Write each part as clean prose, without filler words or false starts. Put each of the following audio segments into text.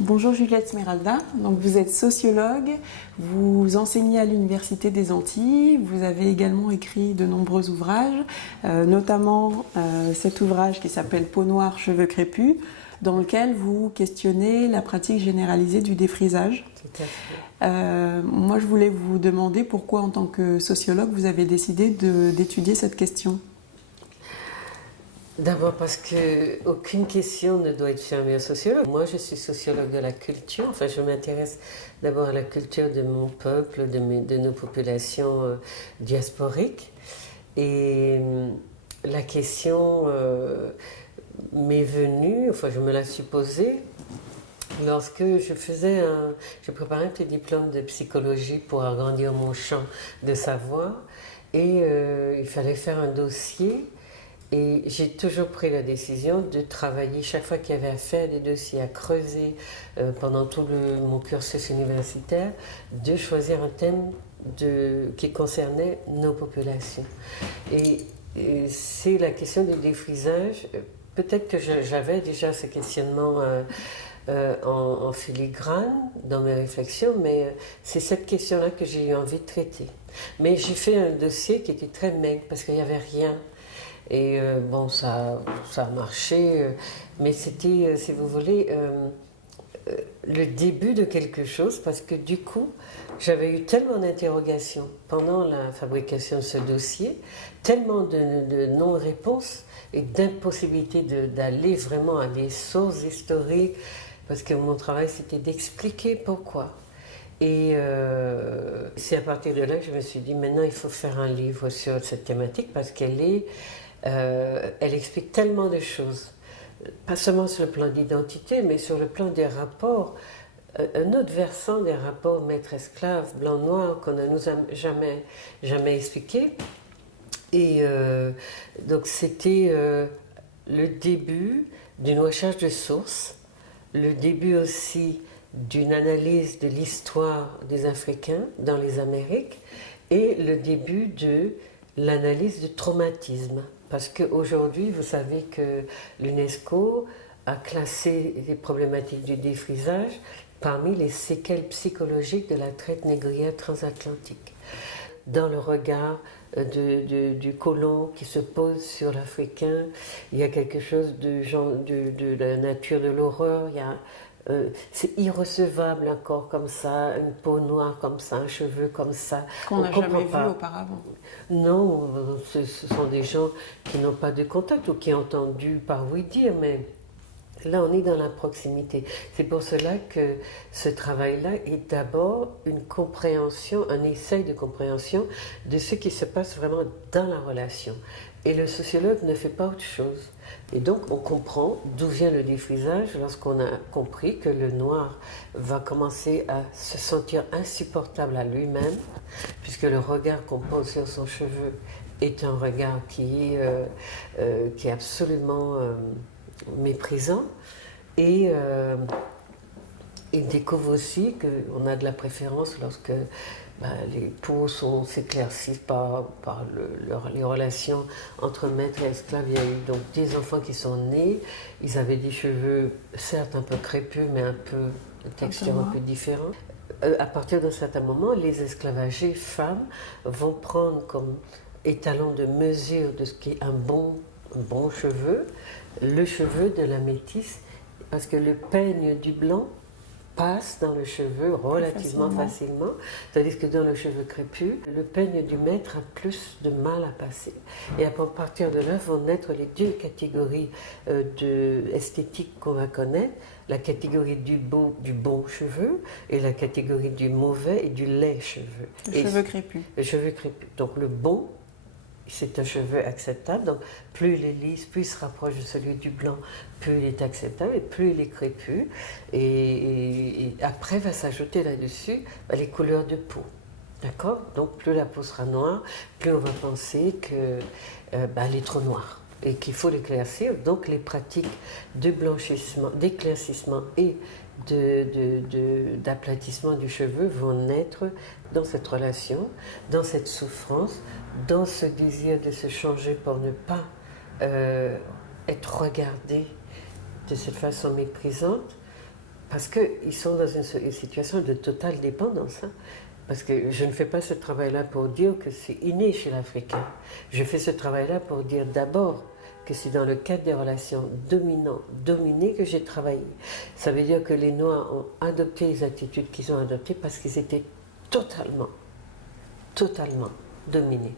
Bonjour Juliette Smeralda, donc vous êtes sociologue, vous enseignez à l'Université des Antilles, vous avez également écrit de nombreux ouvrages, notamment cet ouvrage qui s'appelle Peau noire, cheveux crépus, dans lequel vous questionnez la pratique généralisée du défrisage. Tout à fait. Moi je voulais vous demander pourquoi en tant que sociologue vous avez décidé d'étudier cette question. D'abord parce qu'aucune question ne doit être fermée aux sociologues. Moi, je suis sociologue de la culture. Enfin, je m'intéresse d'abord à la culture de mon peuple, de nos populations diasporiques. Et la question m'est venue, enfin, je me la suis posée lorsque je préparais un petit diplôme de psychologie pour agrandir mon champ de savoir. Et il fallait faire un dossier. Et j'ai toujours pris la décision de travailler, chaque fois qu'il y avait à faire des dossiers, à creuser pendant tout mon cursus universitaire, de choisir un thème qui concernait nos populations. Et c'est la question du défrisage. Peut-être que j'avais déjà ce questionnement en filigrane dans mes réflexions, mais c'est cette question-là que j'ai eu envie de traiter. Mais j'ai fait un dossier qui était très maigre parce qu'il n'y avait rien. Et bon, ça a marché, mais c'était, si vous voulez, le début de quelque chose, parce que du coup, j'avais eu tellement d'interrogations pendant la fabrication de ce dossier, tellement de non-réponses et d'impossibilité d'aller vraiment à des sources historiques, parce que mon travail, c'était d'expliquer pourquoi. Et c'est à partir de là que je me suis dit, maintenant, il faut faire un livre sur cette thématique, parce elle explique tellement de choses, pas seulement sur le plan d'identité, mais sur le plan des rapports, un autre versant des rapports maître-esclave, blanc-noir, qu'on ne nous a jamais expliqué. Et donc c'était le début d'une recherche de sources, le début aussi d'une analyse de l'histoire des Africains dans les Amériques, et le début de l'analyse du traumatisme. Parce qu'aujourd'hui, vous savez que l'UNESCO a classé les problématiques du défrisage parmi les séquelles psychologiques de la traite négrière transatlantique. Dans le regard du colon qui se pose sur l'Africain, il y a quelque chose de la nature de l'horreur, c'est irrecevable encore comme ça, une peau noire comme ça, un cheveu comme ça. Qu'on n'a jamais vu auparavant. Non, ce sont des gens qui n'ont pas de contact ou qui ont entendu par oui dire, mais là on est dans la proximité. C'est pour cela que ce travail-là est d'abord une compréhension, un essai de compréhension de ce qui se passe vraiment dans la relation. Et le sociologue ne fait pas autre chose. Et donc on comprend d'où vient le défrisage lorsqu'on a compris que le noir va commencer à se sentir insupportable à lui-même, puisque le regard qu'on pose sur son cheveu est un regard qui est absolument méprisant. Et il découvre aussi qu'on a de la préférence lorsque les peaux s'éclaircissent par les relations entre maître et esclave. Il y a eu donc des enfants qui sont nés, ils avaient des cheveux certes un peu crépus, mais un peu de texture un peu différente. À partir d'un certain moment, les esclavagés femmes vont prendre comme étalon de mesure de ce qui est un bon cheveu, le cheveu de la métisse, parce que le peigne du blanc passe dans le cheveu relativement facilement, tandis que dans le cheveu crépus, le peigne du maître a plus de mal à passer. Et à partir de là vont naître les deux catégories esthétiques qu'on va connaître, la catégorie du bon cheveu et la catégorie du mauvais et du laid cheveu. Le cheveu crépus. Le cheveu crépus. Donc le bon, c'est un cheveu acceptable, donc plus il est lisse, plus il se rapproche de celui du blanc, plus il est acceptable, et plus il est crépus. Et après va s'ajouter là-dessus les couleurs de peau. D'accord? Donc plus la peau sera noire, plus on va penser qu'elle est trop noire et qu'il faut l'éclaircir. Donc les pratiques de blanchissement, d'éclaircissement et d'aplatissement du cheveu vont naître dans cette relation, dans cette souffrance, dans ce désir de se changer pour ne pas être regardé de cette façon méprisante, parce qu'ils sont dans une situation de totale dépendance. Hein. Parce que je ne fais pas ce travail-là pour dire que c'est inné chez l'Africain. Je fais ce travail-là pour dire d'abord que c'est dans le cadre des relations dominant-dominé que j'ai travaillé. Ça veut dire que les Noirs ont adopté les attitudes qu'ils ont adoptées parce qu'ils étaient totalement dominés.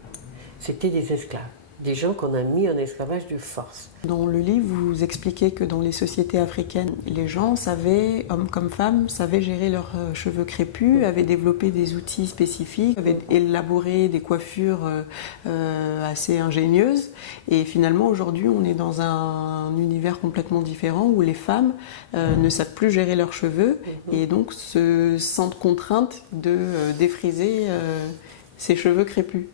C'était des esclaves, des gens qu'on a mis en esclavage de force. Dans le livre, vous expliquez que dans les sociétés africaines, les gens savaient, hommes comme femmes, savaient gérer leurs cheveux crépus, avaient développé des outils spécifiques, avaient élaboré des coiffures assez ingénieuses. Et finalement, aujourd'hui, on est dans un univers complètement différent où les femmes ne savent plus gérer leurs cheveux et donc se sentent contraintes de défriser ces cheveux crépus.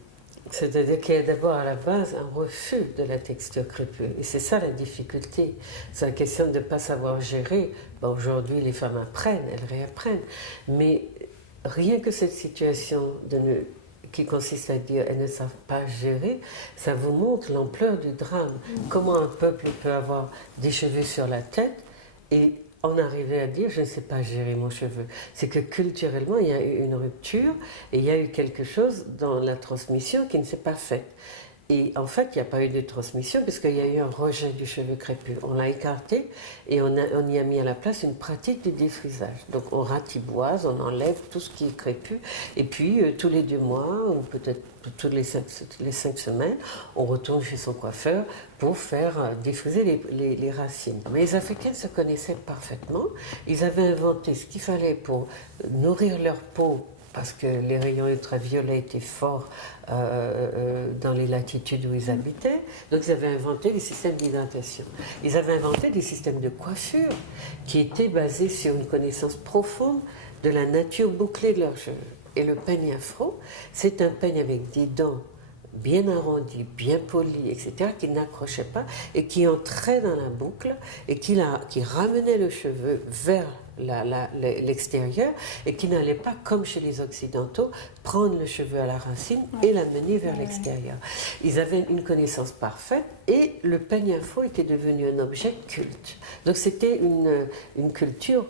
C'est-à-dire qu'il y a d'abord à la base un refus de la texture crépue. Et c'est ça la difficulté. C'est la question de ne pas savoir gérer. Bon, aujourd'hui, les femmes apprennent, elles réapprennent. Mais rien que cette situation qui consiste à dire elles ne savent pas gérer, ça vous montre l'ampleur du drame. Comment un peuple peut avoir des cheveux sur la tête et en arriver à dire je ne sais pas gérer mon cheveu. C'est que culturellement il y a eu une rupture et il y a eu quelque chose dans la transmission qui ne s'est pas fait. Et en fait, il n'y a pas eu de transmission parce qu'il y a eu un rejet du cheveu crépus. On l'a écarté et on y a mis à la place une pratique de défrisage. Donc on ratiboise, on enlève tout ce qui est crépus et puis tous les 2 mois ou peut-être toutes les 5 semaines, on retourne chez son coiffeur pour faire défriser les racines. Mais les Africains se connaissaient parfaitement. Ils avaient inventé ce qu'il fallait pour nourrir leur peau parce que les rayons ultraviolets étaient forts dans les latitudes où ils habitaient. Donc ils avaient inventé des systèmes d'hydratation. Ils avaient inventé des systèmes de coiffure qui étaient basés sur une connaissance profonde de la nature bouclée de leurs cheveux. Et le peigne afro, c'est un peigne avec des dents bien arrondies, bien polies, etc., qui n'accrochait pas et qui entrait dans la boucle et qui ramenait le cheveu vers l'extérieur et qui n'allait pas, comme chez les Occidentaux, prendre le cheveu à la racine et l'amener vers l'extérieur. Ils avaient une connaissance parfaite et le peigne afro était devenu un objet culte. Donc c'était une culture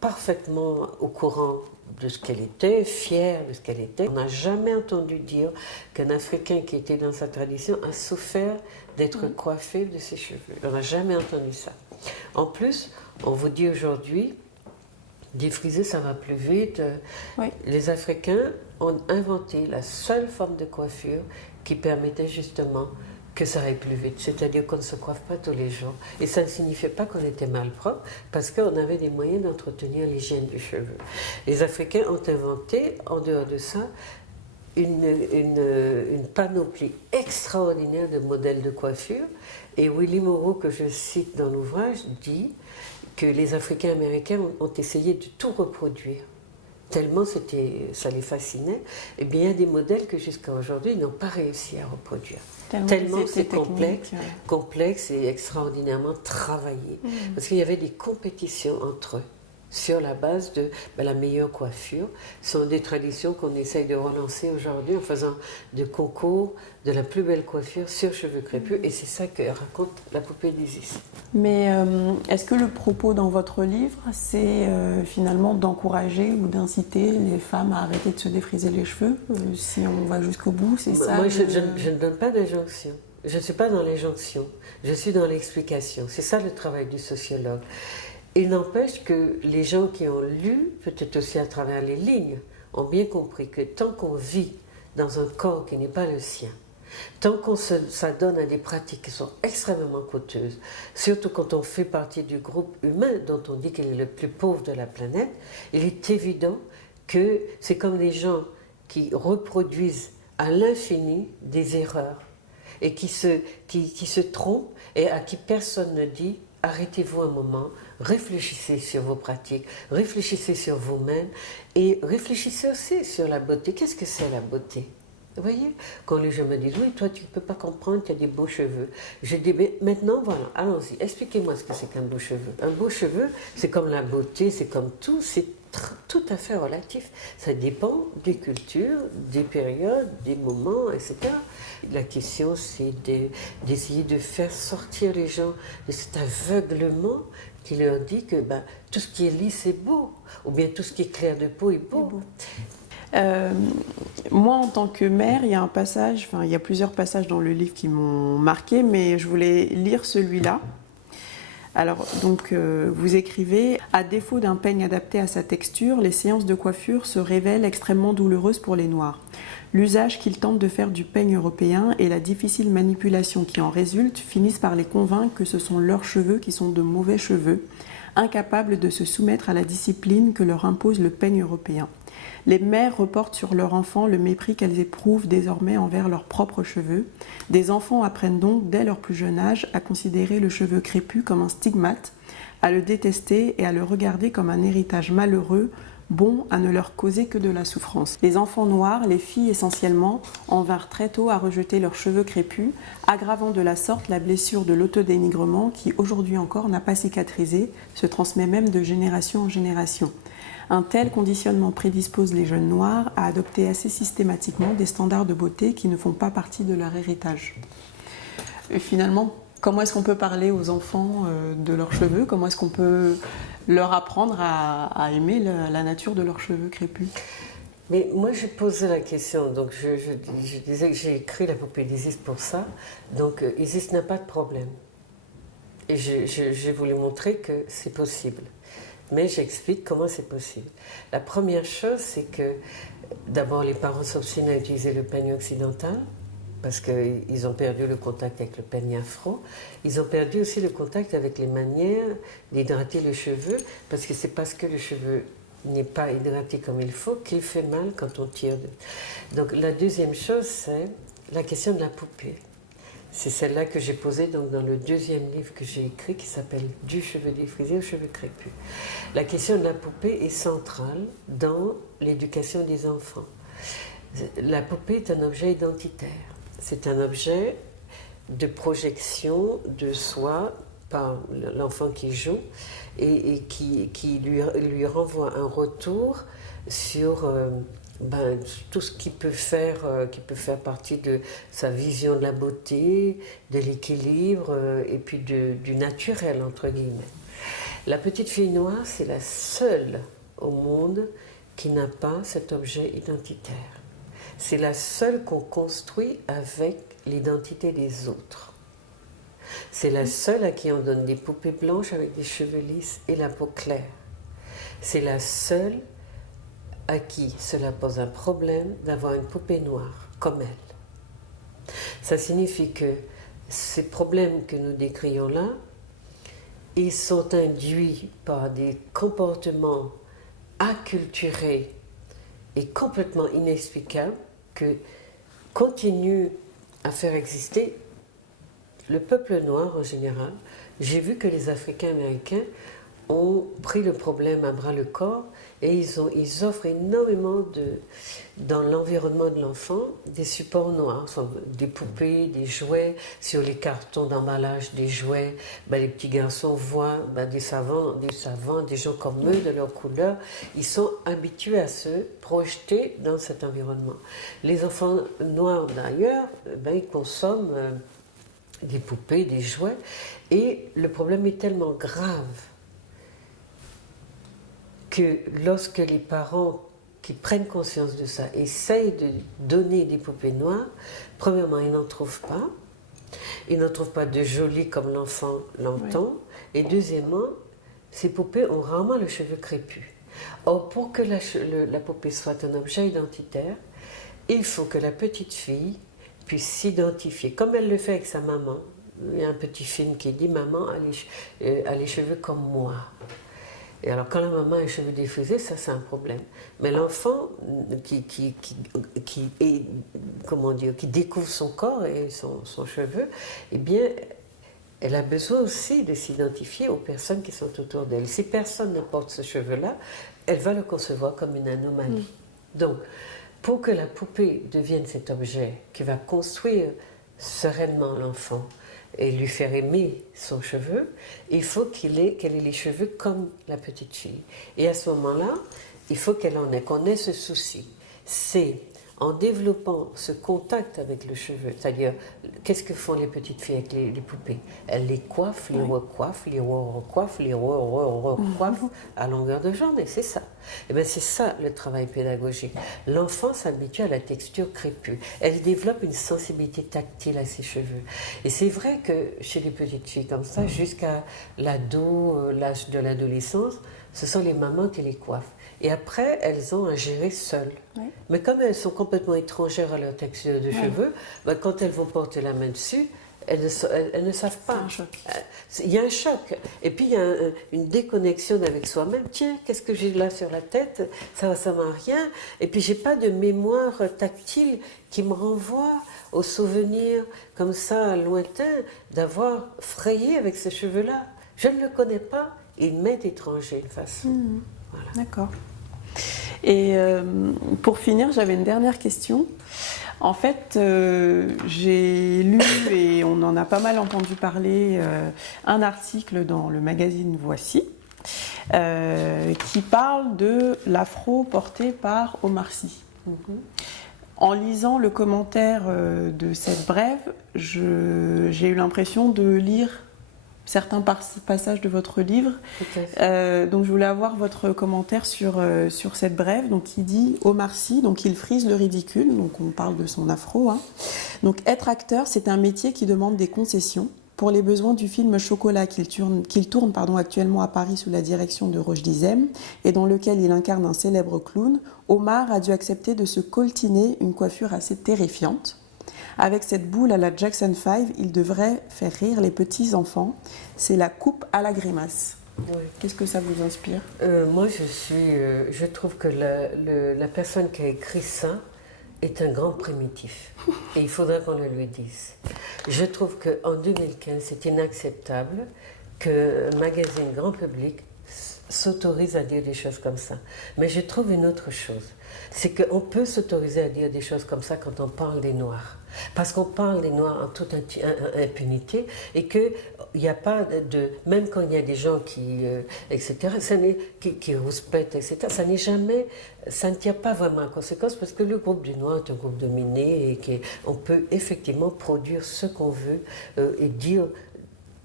parfaitement au courant de ce qu'elle était, fière de ce qu'elle était. On n'a jamais entendu dire qu'un Africain qui était dans sa tradition a souffert d'être coiffé de ses cheveux. On n'a jamais entendu ça. En plus, on vous dit aujourd'hui, défriser, ça va plus vite. Les Africains ont inventé la seule forme de coiffure qui permettait justement que ça aille plus vite, c'est-à-dire qu'on ne se coiffe pas tous les jours. Et ça ne signifiait pas qu'on était malpropre, parce qu'on avait des moyens d'entretenir l'hygiène du cheveu. Les Africains ont inventé, en dehors de ça, une panoplie extraordinaire de modèles de coiffure. Et Willy Moreau, que je cite dans l'ouvrage, dit que les Africains américains ont essayé de tout reproduire. Tellement ça les fascinait. Et bien, il y a des modèles que jusqu'à aujourd'hui, ils n'ont pas réussi à reproduire. Tellement c'est complexe et extraordinairement travaillé. Parce qu'il y avait des compétitions entre eux sur la base de la meilleure coiffure. Ce sont des traditions qu'on essaye de relancer aujourd'hui en faisant de concours de la plus belle coiffure sur cheveux crépus. Et c'est ça que raconte la poupée d'Isis. Mais est-ce que le propos dans votre livre, c'est finalement d'encourager ou d'inciter les femmes à arrêter de se défriser les cheveux si on va jusqu'au bout, c'est ça? Moi, je ne donne pas d'injonction. Je ne suis pas dans l'injonction. Je suis dans l'explication. C'est ça le travail du sociologue. Il n'empêche que les gens qui ont lu, peut-être aussi à travers les lignes, ont bien compris que tant qu'on vit dans un corps qui n'est pas le sien, tant qu'on s'adonne à des pratiques qui sont extrêmement coûteuses, surtout quand on fait partie du groupe humain dont on dit qu'il est le plus pauvre de la planète, il est évident que c'est comme les gens qui reproduisent à l'infini des erreurs et qui se trompent et à qui personne ne dit « arrêtez-vous un moment ». Réfléchissez sur vos pratiques, réfléchissez sur vous-même et réfléchissez aussi sur la beauté. Qu'est-ce que c'est la beauté? Vous voyez, quand les gens me disent « oui, toi tu ne peux pas comprendre, tu as des beaux cheveux », je dis mais « maintenant voilà, allons-y, expliquez-moi ce que c'est qu'un beau cheveu ». Un beau cheveu, c'est comme la beauté, c'est comme tout, c'est tout à fait relatif. Ça dépend des cultures, des périodes, des moments, etc. La question, c'est d'essayer de faire sortir les gens de cet aveuglement qui leur dit que tout ce qui est lisse est beau, ou bien tout ce qui est clair de peau est beau. Moi, en tant que mère, il y a un passage, il y a plusieurs passages dans le livre qui m'ont marqué, mais je voulais lire celui-là. Alors, donc, vous écrivez « À défaut d'un peigne adapté à sa texture, les séances de coiffure se révèlent extrêmement douloureuses pour les Noirs. L'usage qu'ils tentent de faire du peigne européen et la difficile manipulation qui en résulte finissent par les convaincre que ce sont leurs cheveux qui sont de mauvais cheveux, incapables de se soumettre à la discipline que leur impose le peigne européen. Les mères reportent sur leurs enfants le mépris qu'elles éprouvent désormais envers leurs propres cheveux. Des enfants apprennent donc dès leur plus jeune âge à considérer le cheveu crépus comme un stigmate, à le détester et à le regarder comme un héritage malheureux, bon à ne leur causer que de la souffrance. Les enfants noirs, les filles essentiellement, en vinrent très tôt à rejeter leurs cheveux crépus, aggravant de la sorte la blessure de l'autodénigrement qui, aujourd'hui encore, n'a pas cicatrisé, se transmet même de génération en génération. Un tel conditionnement prédispose les jeunes noirs à adopter assez systématiquement des standards de beauté qui ne font pas partie de leur héritage. Et finalement, comment est-ce qu'on peut parler aux enfants de leurs cheveux? Comment est-ce qu'on peut leur apprendre à aimer la nature de leurs cheveux crépus? Mais moi, je posais la question. Donc, je disais que j'ai écrit La poupée d'Isis pour ça. Donc, Isis n'a pas de problème. Et j'ai voulu montrer que c'est possible. Mais j'explique comment c'est possible. La première chose, c'est que d'abord, les parents s'obstinent à utiliser le peigne occidental parce qu'ils ont perdu le contact avec le peigne afro. Ils ont perdu aussi le contact avec les manières d'hydrater le cheveu parce que c'est parce que le cheveu n'est pas hydraté comme il faut qu'il fait mal quand on tire. Donc la deuxième chose, c'est la question de la poupée. C'est celle-là que j'ai posée donc, dans le deuxième livre que j'ai écrit qui s'appelle « Du cheveu défrisé aux cheveux crépus ». La question de la poupée est centrale dans l'éducation des enfants. La poupée est un objet identitaire. C'est un objet de projection de soi par l'enfant qui joue et qui lui renvoie un retour sur tout ce qui peut faire partie de sa vision de la beauté, de l'équilibre et puis du naturel, entre guillemets. La petite fille noire, c'est la seule au monde qui n'a pas cet objet identitaire. C'est la seule qu'on construit avec l'identité des autres. C'est la seule à qui on donne des poupées blanches avec des cheveux lisses et la peau claire. C'est la seule à qui cela pose un problème d'avoir une poupée noire comme elle. Ça signifie que ces problèmes que nous décrions là, ils sont induits par des comportements acculturés et complètement inexplicables que continuent à faire exister le peuple noir en général. J'ai vu que les Africains américains ont pris le problème à bras le corps et ils offrent énormément dans l'environnement de l'enfant des supports noirs, des poupées, des jouets, sur les cartons d'emballage des jouets, les petits garçons voient des savants, des gens comme eux, de leur couleur, ils sont habitués à se projeter dans cet environnement. Les enfants noirs d'ailleurs, ils consomment des poupées, des jouets, et le problème est tellement grave que lorsque les parents qui prennent conscience de ça essayent de donner des poupées noires, premièrement, ils n'en trouvent pas. Ils n'en trouvent pas de jolies comme l'enfant l'entend. Oui. Et deuxièmement, ces poupées ont rarement le cheveu crépus. Or, pour que la poupée soit un objet identitaire, il faut que la petite fille puisse s'identifier, comme elle le fait avec sa maman. Il y a un petit film qui dit « Maman a les cheveux comme moi ». Et alors, quand la maman a les cheveux défrisés, ça c'est un problème. Mais l'enfant qui découvre son corps et son cheveu, eh bien, elle a besoin aussi de s'identifier aux personnes qui sont autour d'elle. Si personne ne porte ce cheveu-là, elle va le concevoir comme une anomalie. Donc, pour que la poupée devienne cet objet qui va construire sereinement l'enfant, et lui faire aimer son cheveu, il faut qu'elle ait les cheveux comme la petite fille. Et à ce moment-là, il faut qu'on ait ce souci. C'est en développant ce contact avec le cheveu, c'est-à-dire qu'est-ce que font les petites filles avec les poupées? Elles les coiffent, les recoiffent, les recoiffent, les recoiffent à longueur de journée, c'est ça. Et bien c'est ça le travail pédagogique. L'enfant s'habitue à la texture crépue. Elle développe une sensibilité tactile à ses cheveux. Et c'est vrai que chez les petites filles comme ça, jusqu'à l'ado, l'âge de l'adolescence, ce sont les mamans qui les coiffent. Et après, elles ont à gérer seules. Oui. Mais comme elles sont complètement étrangères à leur texture de cheveux, ben, quand elles vont porter la main dessus, elles ne savent pas. Il y a un choc. Et puis il y a une déconnexion avec soi-même. Tiens, qu'est-ce que j'ai là sur la tête? Ça ressemble à rien. Et puis j'ai pas de mémoire tactile qui me renvoie au souvenir comme ça lointain d'avoir frayé avec ces cheveux-là. Je ne le connais pas. Il m'est étranger de façon. Voilà. D'accord. Et pour finir, j'avais une dernière question. En fait, j'ai lu, et on en a pas mal entendu parler, un article dans le magazine Voici, qui parle de l'afro porté par Omar Sy. En lisant le commentaire de cette brève, j'ai eu l'impression de lire certains passages de votre livre. Donc je voulais avoir votre commentaire sur cette brève. Donc il dit Omar Sy, donc il frise le ridicule, donc on parle de son afro. Hein. Donc être acteur, c'est un métier qui demande des concessions. Pour les besoins du film Chocolat qu'il tourne actuellement à Paris sous la direction de Roch Dizem et dans lequel il incarne un célèbre clown, Omar a dû accepter de se coltiner une coiffure assez terrifiante. Avec cette boule à la Jackson 5, il devrait faire rire les petits-enfants. C'est la coupe à la grimace. Oui. Qu'est-ce que ça vous inspire? Moi, je trouve que la personne qui a écrit ça est un grand primitif. Et il faudrait qu'on le lui dise. Je trouve qu'en 2015, c'est inacceptable qu'un magazine grand public s'autorise à dire des choses comme ça. Mais je trouve une autre chose. C'est qu'on peut s'autoriser à dire des choses comme ça quand on parle des Noirs. Parce qu'on parle des Noirs en toute impunité et qu'il n'y a pas de... Même quand il y a des gens qui... etc., qui rouspètent, etc., ça ne tire pas vraiment en conséquence parce que le groupe du Noir est un groupe dominé et qu'on peut effectivement produire ce qu'on veut et dire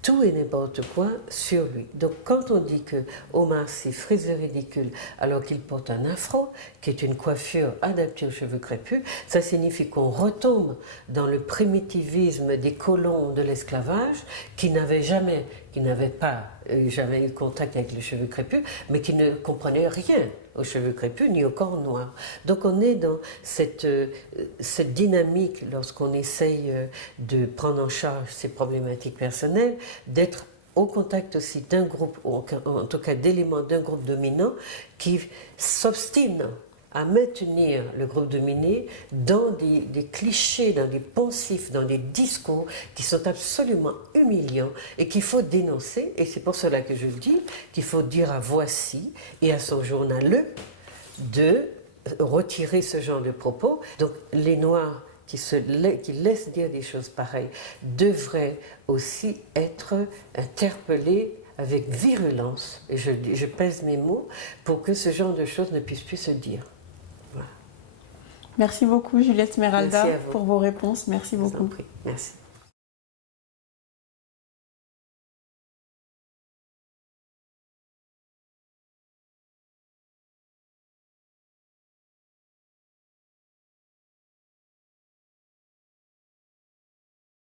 tout et n'importe quoi sur lui. Donc quand on dit que Omar Sy frise le ridicule alors qu'il porte un afro, qui est une coiffure adaptée aux cheveux crépus, ça signifie qu'on retombe dans le primitivisme des colons de l'esclavage qui n'avaient pas jamais eu contact avec les cheveux crépus, mais qui ne comprenaient rien aux cheveux crépus ni au corps noir. Donc on est dans cette dynamique lorsqu'on essaye de prendre en charge ces problématiques personnelles, d'être au contact aussi d'un groupe, ou en tout cas d'éléments d'un groupe dominant qui s'obstine à maintenir le groupe dominé dans des clichés, dans des poncifs, dans des discours qui sont absolument humiliants et qu'il faut dénoncer. Et c'est pour cela que je le dis, qu'il faut dire à Voici et à son journal de retirer ce genre de propos. Donc les Noirs qui laissent dire des choses pareilles devraient aussi être interpellés avec virulence, et je pèse mes mots, pour que ce genre de choses ne puisse plus se dire. Voilà. Merci beaucoup Juliette Smeralda pour vos réponses. Merci beaucoup. Merci.